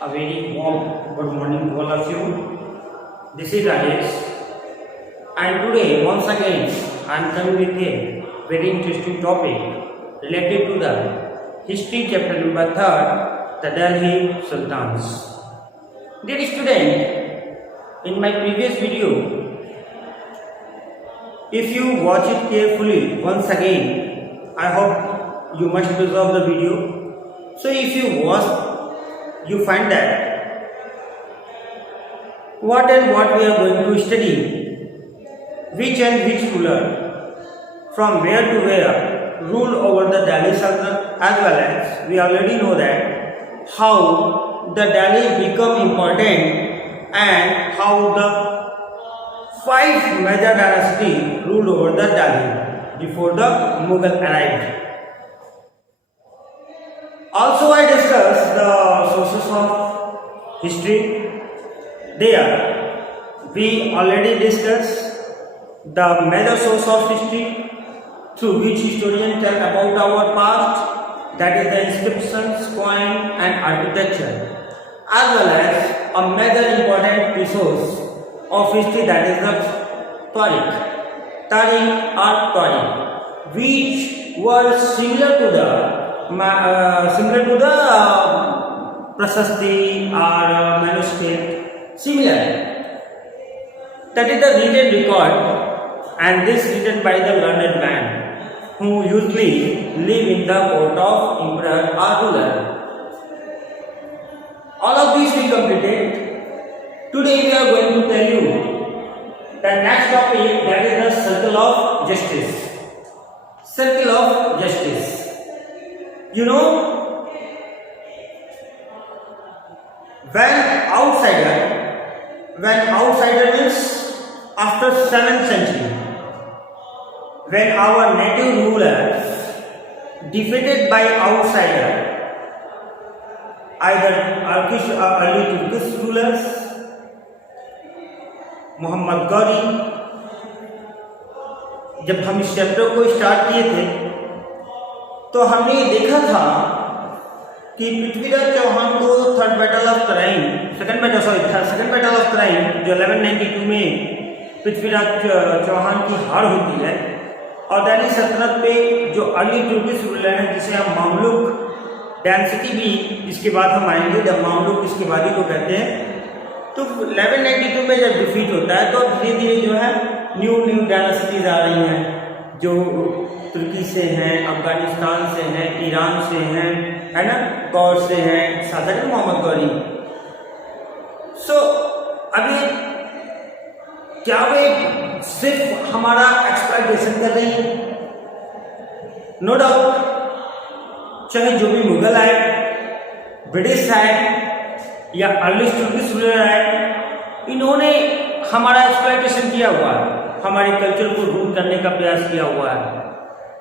A very warm good morning to all of you. This is Rajesh, and today once again I am coming with a very interesting topic related to the history chapter number 3, the Delhi Sultans. Dear student, in my previous video, if you watch it carefully once again, I hope you must resolve the video. So if you watch, you find that what we are going to study, which and which ruler from where to where ruled over the Delhi Sultanate, as well as we already know that how the Delhi become important and how the 5 major dynasties ruled over the Delhi before the Mughal arrived. Also, I discussed the sources of history. There, we already discussed the major source of history through which historians tell about our past, that is the inscriptions, coin and architecture, as well as a major important resource of history, that is the Tariq or Tariq, which were similar to the Prasasti or manuscript, similar. That is the written record, and this written by the learned man who usually live in the court of emperor or ruler. All of these we completed. Today we are going to tell you the next topic, that is the circle of justice. Circle of justice. You know, when outsider means after 7th century, when our native rulers defeated by outsider, either Turkish or early Turkish rulers, Mohammad Ghori, जब हम इस chapter को start किए थे तो हमने देखा था कि पृथ्वीराज चौहान को सेकंड बैटल ऑफ तराइन जो 1192 में पृथ्वीराज चौहान की हार होती है, और दिल्ली सल्तनत पे जो अर्ली तुर्किश रूलर हैं जिसे हम मामलुक डेंसिटी भी इसके बाद हम आएंगे, जब मामलुक इसके बाद ही को कहते हैं, तो 1192 में जब डिफीट होता है तो धीरे धीरे जो है न्यू डायनेस्टीज आ रही हैं, जो तुर्की से हैं, अफगानिस्तान से हैं, ईरान से हैं, है ना, गौर से हैं, सादर मोहम्मद गौरी। सो अभी क्या वे सिर्फ हमारा एक्सप्लॉइटेशन कर रही है? नो डाउट, चाहे जो भी मुगल आए, ब्रिटिश आए या अर्ली तुर्किश रूलर आए, इन्होंने हमारा एक्सप्लॉइटेशन किया हुआ है, हमारे कल्चर को रूल करने का प्रयास किया हुआ है,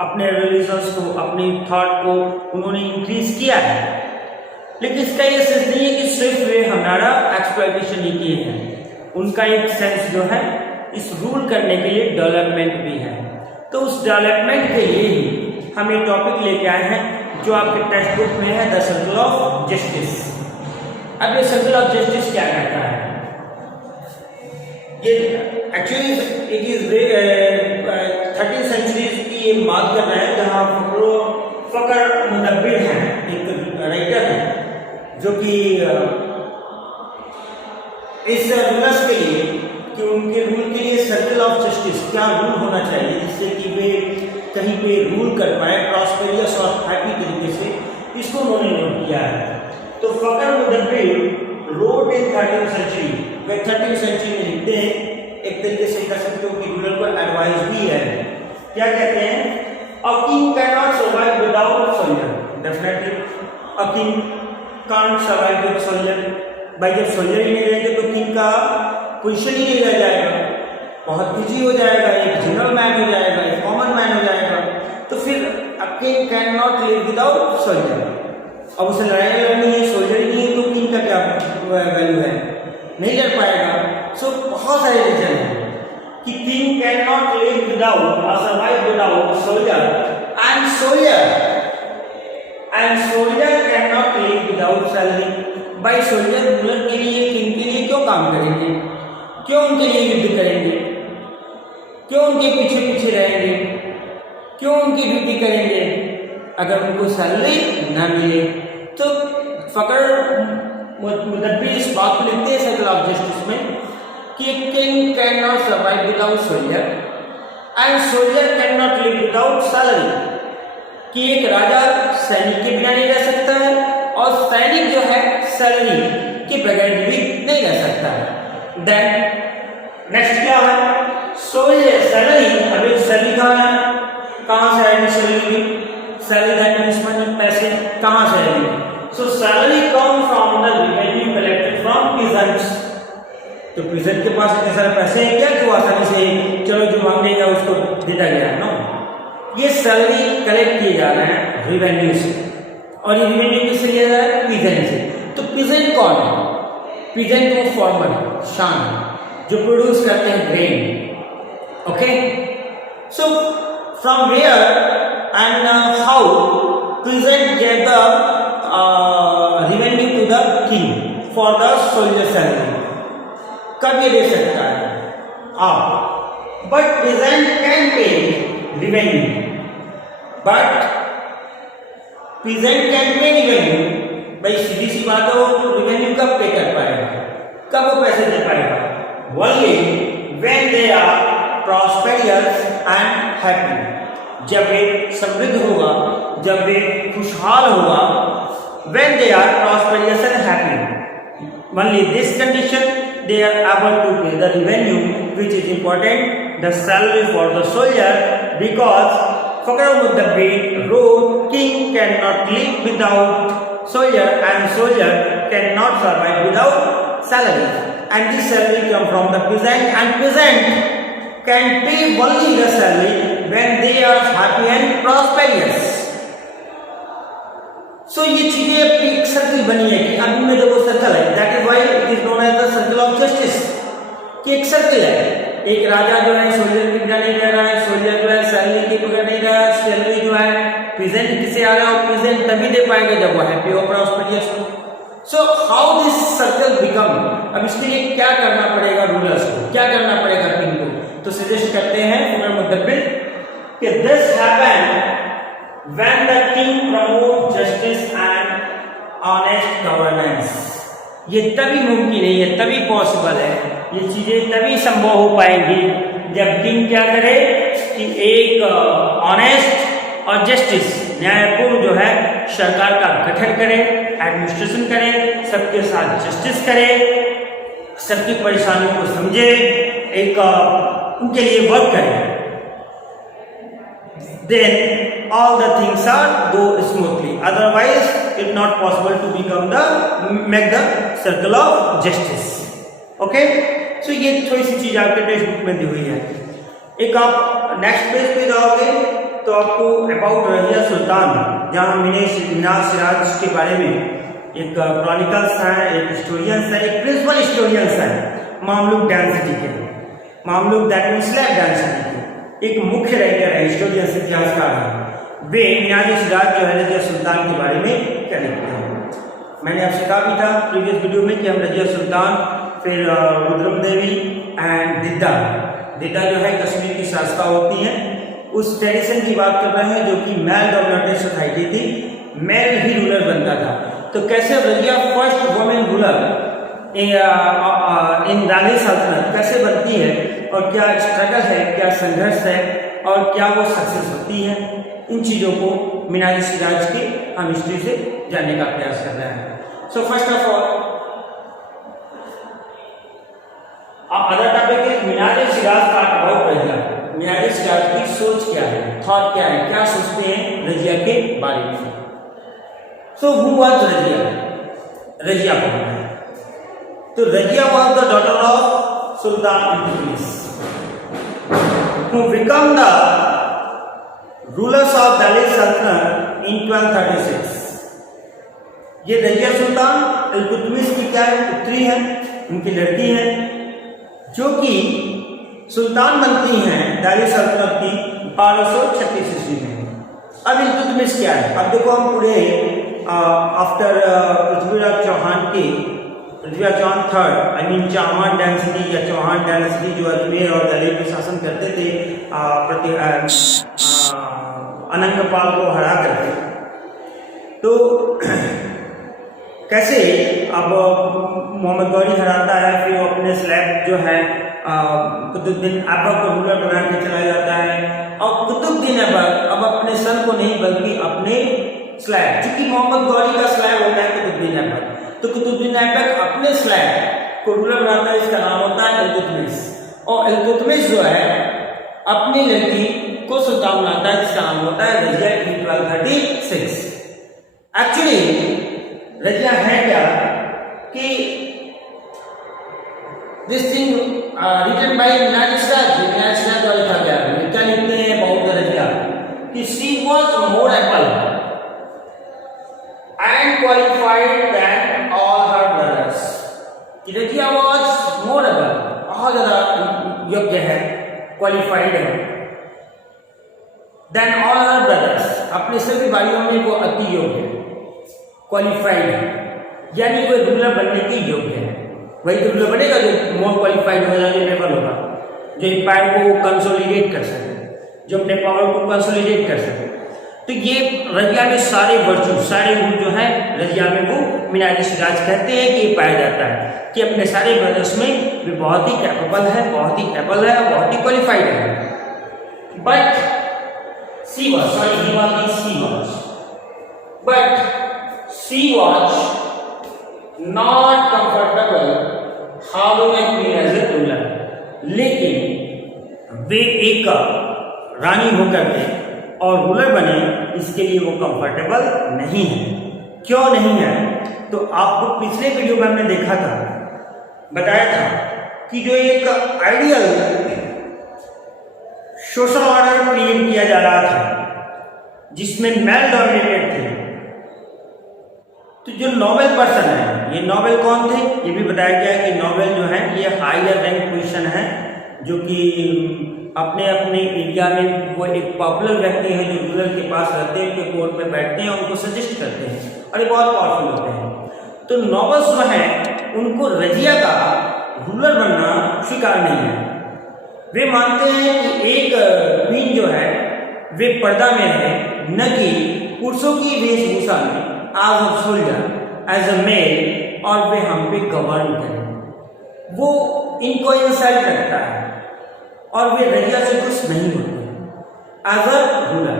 अपने रिलीजन्स को, अपनी थॉट को उन्होंने इंक्रीज किया है। लेकिन इसका ये सेंस नहीं है कि सिर्फ वे हमारा एक्सप्लॉइटेशन ही किए हैं, उनका एक सेंस जो है इस रूल करने के लिए डेवलपमेंट भी है। तो उस डेवलपमेंट के लिए ही हम ये टॉपिक लेके आए हैं जो आपके टेक्स्ट बुक में है, द सर्कल ऑफ जस्टिस। अब ये सर्कल ऑफ जस्टिस क्या कहता है? ये actually it is 13th century की ये बात कर रहे हैं, जहाँ फकर मुदब्बिर हैं, एक राइटर हैं, जो कि इस रूलर्स के लिए कि उनके रूल के लिए सर्कल ऑफ जस्टिस क्या रूल होना चाहिए जिससे कि वे कहीं पे रूल कर पाए प्रॉस्पेरियस और हैप्पी तरीके से, इसको उन्होंने नोट किया है। तो फकर मुदब्बिर रोड इन 13th सेंचुरी, वे 13th सेंचुरी में लिखते हैं, एक तरीके से कह सकते हो कि रूलर को एडवाइस भी है। क्या कहते हैं? A king can not survive without soldier. Definitely a king can't survive with soldier. भाई जब सोल्जर ही नहीं रहेंगे तो किंग का पोजीशन ही नहीं रह जाएगा, बहुत बिजी हो जाएगा, एक जनरल मैन हो जाएगा, एक कॉमन मैन हो जाएगा। तो फिर a king can not live without soldier. अब उसे लड़ाई लड़नी है, सोल्जर ही नहीं है तो किंग का क्या वैल्यू है? नहीं लड़ पाएगा। सो बहुत सारे रीजन है कि king can not live without और survive without soldier, and soldier and soldier can not live without salary. भाई सोल्जर रूलर के लिए, किंग के लिए क्यों काम करेंगे, क्यों उनके लिए युद्ध करेंगे, क्यों उनके पीछे पीछे रहेंगे, क्यों उनकी ड्यूटी करेंगे अगर उनको सैलरी ना मिले। तो फकर मुदब्बिर इस बात को लिखते हैं सर्कल ऑफ जस्टिस में कि king can not survive without soldier and soldier can not live without salary, कि एक राजा सैनिक के बिना नहीं रह सकता है और सैनिक जो है सैलरी के बगैर भी नहीं रह सकता है। देन नेक्स्ट क्या है, सोल्जर सैलरी। अभी सैलरी कहाँ है, कहाँ से आएगी salary, salary that means money, पैसे कहाँ से आएंगे। सो salary come from the revenue collected from peasants. तो पीजेंट के पास इतने सारे पैसे हैं क्या कि वो आसानी से चलो जो मांगेगा उसको देता गया, नो। ये सैलरी कलेक्ट किए जा रहे हैं रेवेन्यू से, और ये रेवेन्यू किससे लिया जा रहा है, पीजेंट से। तो पीजेंट कौन है, पीजेंट वो फार्मर शान जो प्रोड्यूस करते हैं grain. Okay, so from where and how peasant get the revenue to the king for the soldier salary, कब ये दे सकता है आप। But peasant can pay revenue, but peasant can pay revenue. भाई सीधी सी बात है, वो रेवेन्यू कब पे कर पाएगा, कब वो पैसे दे पाएगा, only when they are prosperous and happy, जब वे समृद्ध होगा, जब वे खुशहाल होगा। When they are prosperous and happy, only this condition they are able to pay the revenue, which is important, the salary for the soldier, because Fakhr Mudabbir wrote, king cannot live without soldier and soldier cannot survive without salary, and this salary come from the peasant, and peasant can pay only the salary when they are happy and prosperous. सो ये चीजें एक circle बनी है कि अभी में देखो circle है, that is why it is known as the circle of justice, कि एक सर्कल है। एक राजा जो है सोल्जर के बिना नहीं रह रहा है, सोल्जर जो है सैलरी के बगैर नहीं रह रहा है, सैलरी जो है पीजेंट किसे आ रहा है, और पीजेंट तभी दे पाएंगे जब वो हैप्पी और प्रॉस्पेरियस हो। So how this circle become, अब इसके लिए क्या करना पड़ेगा रूलर्स को, क्या करना पड़ेगा किंग को। तो सजेस्ट करते हैं फखर मुदब्बिर कि this happen when the king promotes justice and honest governance। ये तभी मुमकिन है, ये तभी पॉसिबल है, ये चीजें तभी संभव हो पाएंगी जब किंग क्या करे कि एक ऑनेस्ट और जस्टिस न्यायपूर्ण जो है सरकार का गठन करे, एडमिनिस्ट्रेशन करे, सबके साथ जस्टिस करे, सबकी परेशानियों को समझे, एक उनके लिए वर्क करे। Then all the things are go smoothly, otherwise it not possible to become the make the circle of justice। okay, so ये थोड़ी सी चीज आपके टेक्स्ट बुक में दी हुई है। एक आप नेक्स्ट पेज पे जाओगे तो आपको अबाउट रजिया सुल्तान, जहाँ मिनाज सिराज के बारे में एक क्रॉनिकल्स हैं, एक हिस्टोरियंस हैं, एक प्रिंसिपल हिस्टोरियंस हैं मामलुक डेंसिटी के, Mamluk that means slab density के एक मुख्य राइटर है, हिस्टोरियंस इतिहासकार हैं। वे मिनाज सिराज जो है रजिया सुल्तान के बारे में क्या लिखते हैं। मैंने आपसे कहा भी था प्रीवियस वीडियो में कि हम रजिया सुल्तान, फिर रुद्रम देवी एंड दिद्दा जो है कश्मीर की शासका होती हैं, उस ट्रेडिशन की बात कर रहे हैं जो कि मेल डोमिनेटेड सोसाइटी थी, मेल ही रूलर बनता था। तो कैसे Razia first women ruler in Delhi सल्तनत कैसे बनती है, और क्या स्ट्रगल है, क्या संघर्ष है, और क्या वो सक्सेस होती है, इन चीज़ों को मिनाज सिराज की हम हिस्ट्री से जानने का प्रयास कर रहे हैं। So first of all other topic is Minhaj Siraj का अबाउट रजिया। मिनाज सिराज की सोच क्या है, थॉट क्या है, क्या सोचते हैं रजिया के बारे में। So who was Razia, Razia कौन है। तो Razia was the daughter of sultan Iltutmish who become the rulers of Delhi Sultanate in 1236। ये रजिया सुल्तान इल्तुतमिश की क्या है, पुत्री है, उनकी लड़की है, जो कि सुल्तान बनती हैं दिल्ली सल्तनत की 1236 ईस्वी में। अब इल्तुतमिश क्या है? अब देखो हम पूरे आफ्टर पृथ्वीराज चौहान के, Prithviraj Chauhan third, I mean Chahamana dynasty या चौहान डायनेस्टी जो अजमेर और दिल्ली पे शासन करते थे अनंगपाल को हरा करके, तो कैसे अब मोहम्मद गौरी हराता है, फिर वो अपने स्लैब जो है कुतुबुद्दीन ऐबक को रूलर बना के चला जाता है, और कुतुबुद्दीन ऐबक अब अपने सन को नहीं बल्कि अपने स्लैब, क्योंकि मोहम्मद गौरी का स्लैब होता है कुतुबुद्दीन ऐबक, तो कुतुबुद्दीन ऐबक अपने स्लैब को रूलर बनाता है, इसका नाम होता है इल्तुतमिश, और इल्तुतमिश जो है अपनी लड़की को सुल्तान बनाता है जिसका नाम होता है रजिया इन 1236। एक्चुअली रजिया है क्या कि this thing written by Minaz Siraj द्वारा लिखा गया है। क्या लिखते हैं बौद्ध रजिया कि she was more able and qualified than all her brothers, कि रजिया वाज मोर एबल, बहुत ज्यादा योग्य है, क्वालिफाइड है, देन ऑल हर ब्रदर्स, अपने सभी भाइयों में वो अति योग्य है, क्वालिफाइड है, यानी कोई रूलर बनने के योग्य है। वही तो रूलर बनेगा जो मोर क्वालिफाइड हो जाने लेवल होगा, जो एम्पायर को कंसोलिडेट कर सके, जो अपने पावर को कंसोलिडेट कर सके। तो ये रजिया में सारे वर्चू, सारे गुण जो है रजिया में वो मीनाज सिराज कहते हैं कि ये पाया जाता है कि अपने सारे ब्रदर्स में वे बहुत ही कैपेबल है, बहुत ही एबल है, बहुत ही क्वालिफाइड है। But she was not comfortable having a queen as a ruler, लेकिन वे एक रानी होकर के और रूलर बने, इसके लिए वो कंफर्टेबल नहीं है। क्यों नहीं है? तो आपको पिछले वीडियो में हमने देखा था, बताया था कि जो एक आइडियल सोशल ऑर्डर क्रिएट किया जा रहा था जिसमें मेल डोमिनेटेड थे, तो जो नोबेल पर्सन है, ये नोबेल कौन थे ये भी बताया गया है कि नोबेल जो है ये हायर रैंक पोजीशन है, जो कि अपने अपने एरिया में वो एक पॉपुलर व्यक्ति है जो रूलर के पास रहते हैं, उनके कोर्ट में बैठते हैं, उनको सजेस्ट करते हैं और ये बहुत पावरफुल होते हैं। तो नोबल्स जो है उनको रजिया का रूलर बनना स्वीकार नहीं है। वे मानते हैं कि एक क्वीन जो है वे पर्दा में रहे, न कि पुरुषों की वेशभूषा में, as a soldier, as a male, और वे हम पे गवर्न करें। वो इनको इंसल्ट लगता है और वे रजिया से खुश नहीं होते एज अ रूलर,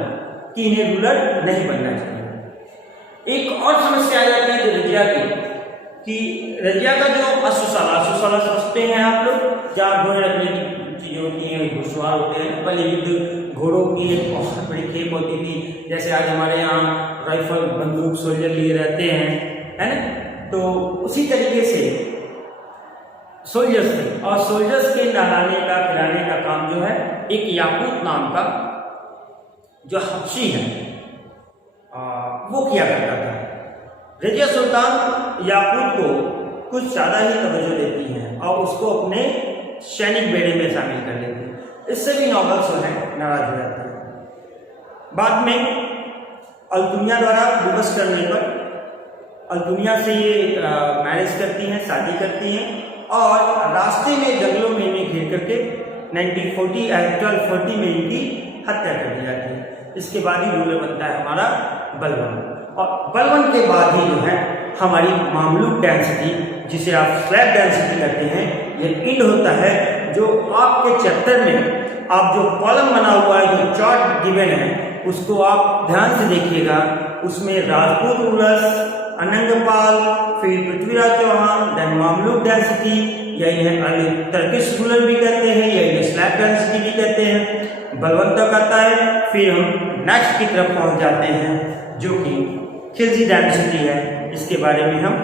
कि इन्हें रूलर नहीं बनना चाहिए। एक और समस्या आ जाती है रजिया की, कि रजिया का जो अश्वशाला समझते हैं आप लोग, जहाँ घोड़े रखने की चीजें होती हैं, घुड़सवार होते हैं, पहले युद्ध घोड़ों की एक बहुत बड़ी खेप होती थी, जैसे आज हमारे यहाँ राइफल बंदूक सोल्जर लिए रहते हैं, है ना, तो उसी तरीके से सोल्जर्स थे, और सोल्जर्स के नहलाने का खिलाने का काम जो है एक याकूत नाम का जो हबशी है वो किया करता था। रजिया सुल्तान याकूत को कुछ ज़्यादा ही तवज्जो देती हैं और उसको अपने सैनिक बेड़े में शामिल कर लेती हैं। इससे भी नोबल्स जो है नाराज हो जाते हैं। बाद में अल्तुनिया द्वारा विवश करने पर अल्तुनिया से ये मैरिज करती हैं, शादी करती हैं, और रास्ते में जंगलों में इन्हें घेर करके 1240 में इनकी हत्या कर दी जाती है। इसके बाद ही रूलर बनता है हमारा बलबन, और बलबन के बाद ही जो है हमारी मामलुक डायनेस्टी, जिसे आप स्लैब डायनेस्टी कहते हैं, ये इंड होता है। जो आपके चैप्टर में आप जो कॉलम बना हुआ है, जो चार्ट गिवन है, उसको आप ध्यान से देखिएगा। उसमें राजपूत रूलर्स, अनंगपाल, फिर पृथ्वीराज चौहान, देन मामलुक डायनेस्टी, या इन्हें टर्किश रूलर भी कहते हैं, या इन्हें स्लैब डायनेस्टी भी कहते हैं। बलबन तक आता है, फिर हम नेक्स्ट की तरफ पहुंच जाते हैं जो कि खिलजी डायनेस्टी है। इसके बारे में हम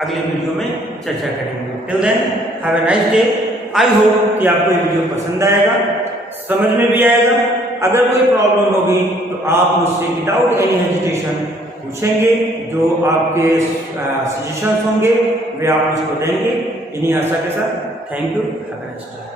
अगले वीडियो में चर्चा करेंगे। Till then have a nice day. I hope कि आपको ये वीडियो पसंद आएगा, समझ में भी आएगा। अगर कोई प्रॉब्लम होगी तो आप मुझसे विदाउट एनी हेजिटेशन पूछेंगे, जो आपके सजेशंस होंगे वे आप मुझको देंगे। इन्हीं आशा के साथ thank you, have a nice day.